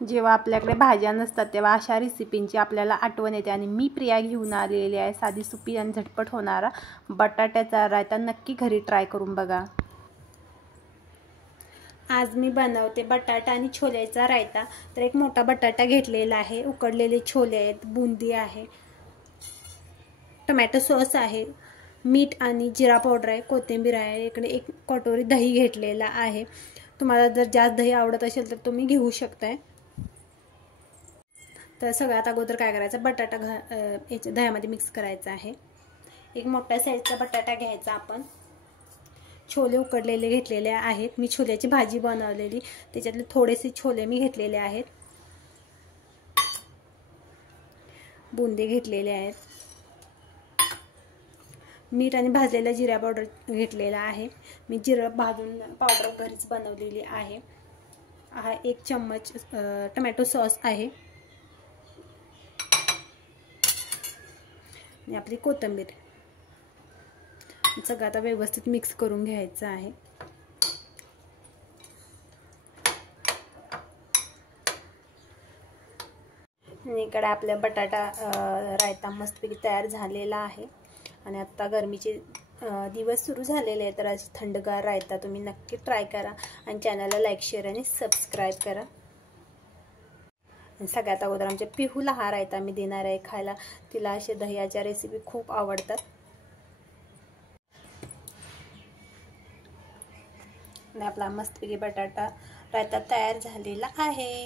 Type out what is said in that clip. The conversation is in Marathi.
जेव्हा आपल्याकडे भाज्या नसतात तेव्हा अशा रेसिपींची आपल्याला आठवण येते आणि मी प्रिया घेऊन आलेली आहे साधी सोपी आणि झटपट होणारा बटाट्याचा रायता. नक्की घरी ट्राय करून बघा. आज मी बनवते बटाटा आणि छोलेचा रायता. तर एक मोठा बटाटा घेतलेला आहे, उकडलेले छोले आहेत, बुंदी आहे, टोमॅटो सॉस आहे, मीठ आणि जिरा पावडर आहे, कोथिंबीर आहे, इकडे एक कटोरी दही घेतलेला आहे. तुम्हाला जर जास्त दही आवडत असेल तर तुम्ही घेऊ शकताय. तर सगळ्यात अगोदर काय करायचं, बटाटा याच्या दह्यामध्ये मिक्स करायचा आहे. एक मोठ्या साईजचा बटाटा घ्यायचा आपण. छोले उकडलेले घेतलेले आहेत, मी छोल्याची भाजी बनवलेली, त्याच्यातले थोडेसे छोले मी घेतलेले आहेत. बुंदे घेतलेले आहेत, मीठ आणि भाजलेला जिरा पावडर घेतलेला आहे. मी जिरा भाजून पावडर घरीच बनवलेली आहे. हा 1 चम्मच टोमॅटो सॉस आहे आणि आपली कोथिंबीर. सगळं आता व्यवस्थित मिक्स करून घ्यायचं आहे. इकडे आपला बटाटा रायता मस्तपैकी तयार झालेला आहे. आणि आता गरमीचे दिवस सुरू झालेले आहेत, तर अशी थंडगार रायता तुम्ही नक्की ट्राय करा आणि चॅनलला लाईक, शेअर आणि सबस्क्राईब करा. सगळ्यात अगोदर आमच्या पिहूला हा रायता मी देणार आहे खायला. तिला असे दह्याच्या रेसिपी खूप आवडतात. आणि आपला मस्तपैकी बटाटा रायता तयार झालेला आहे.